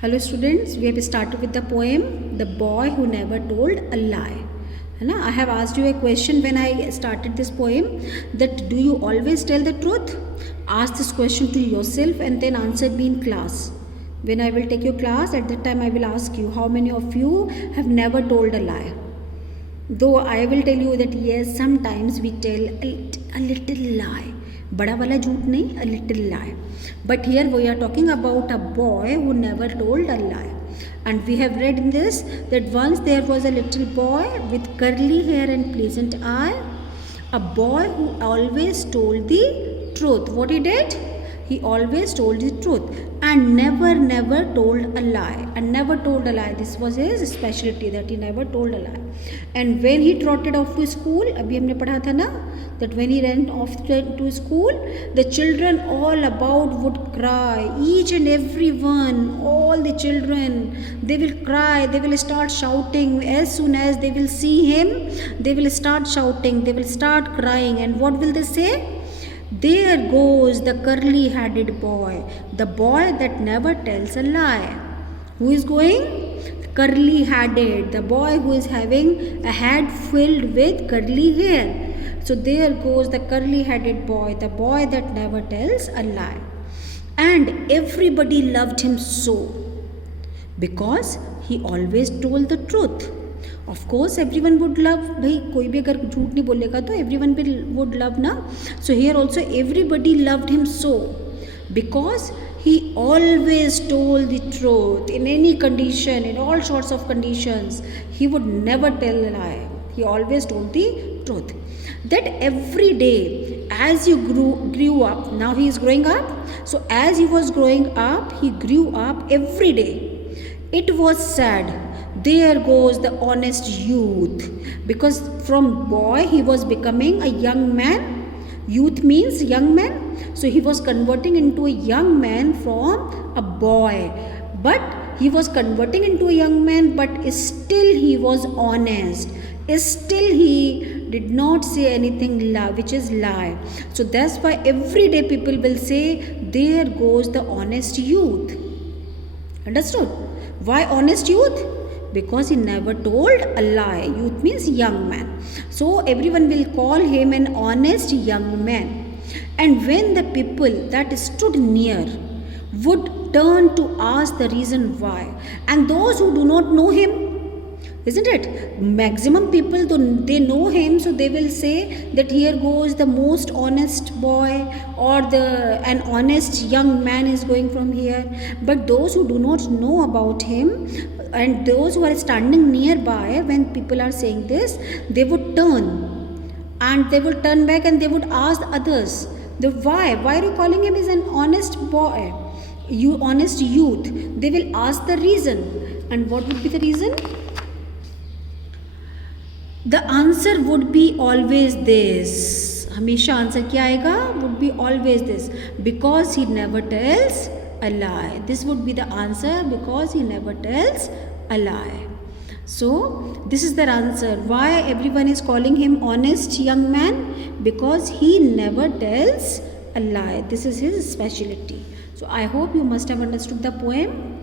Hello students, we have started with the poem The Boy Who Never Told a Lie. I have asked you a question when I started this poem, that do you always tell the truth? Ask this question to yourself and then answer me in class. When I will take your class, at that time I will ask you how many of you have never told a lie. Though I will tell you that yes, sometimes we tell a little lie. बड़ा वाला झूठ नहीं, a little lie. But here we are talking about a boy who never told a lie. And we have read in this that once there was a little boy with curly hair and pleasant eye, a boy who always told the truth. What he did? He always told the truth and never told a lie. And never told a lie. This was his specialty, that he never told a lie. And when he trotted off to school, अभी हमने पढ़ा था ना, that when he ran off to school, the children all about would cry. Each and every one, all the children, they will cry. They will start shouting. As soon as they will see him, they will start shouting. They will start crying. And what will they say? There goes the curly-headed boy, the boy that never tells a lie. Who is going? Curly-headed, the boy who is having a head filled with curly hair. So there goes the curly-headed boy, the boy that never tells a lie. And everybody loved him so, because he always told the truth. Of course everyone would love, भाई कोई भी अगर झूठ नहीं बोलेगा तो everyone would love ना. So here also everybody loved him so, because he always told the truth in any condition, in all sorts of conditions. He would never tell a lie. He always told the truth. That every day as you grew up, now he is growing up, so as he was growing up, he grew up every day. It was sad. There goes the honest youth, because from boy he was becoming a young man. Youth means young man, so he was converting into a young man from a boy. But he was converting into a young man, but still he was honest. Still he did not say anything which is lie. So that's why every day people will say, there goes the honest youth. Understood? Why honest youth? Because he never told a lie. Youth means young man. So everyone will call him an honest young man. And when the people that stood near would turn to ask the reason why, and those who do not know him, isn't it? Maximum people, they know him, so they will say that here goes the most honest boy, or an honest young man is going from here. But those who do not know about him, and those who are standing nearby, when people are saying this, they would turn, and they would turn back and they would ask others, why are you calling him as an honest boy, you honest youth? They will ask the reason. And what would be the reason? The answer would be always this. हमेशा answer क्या आएगा? Would be always this, because he never tells a lie. This would be the answer, because he never tells a lie. So this is the answer. Why everyone is calling him honest young man? Because he never tells a lie. This is his specialty. So I hope you must have understood the poem.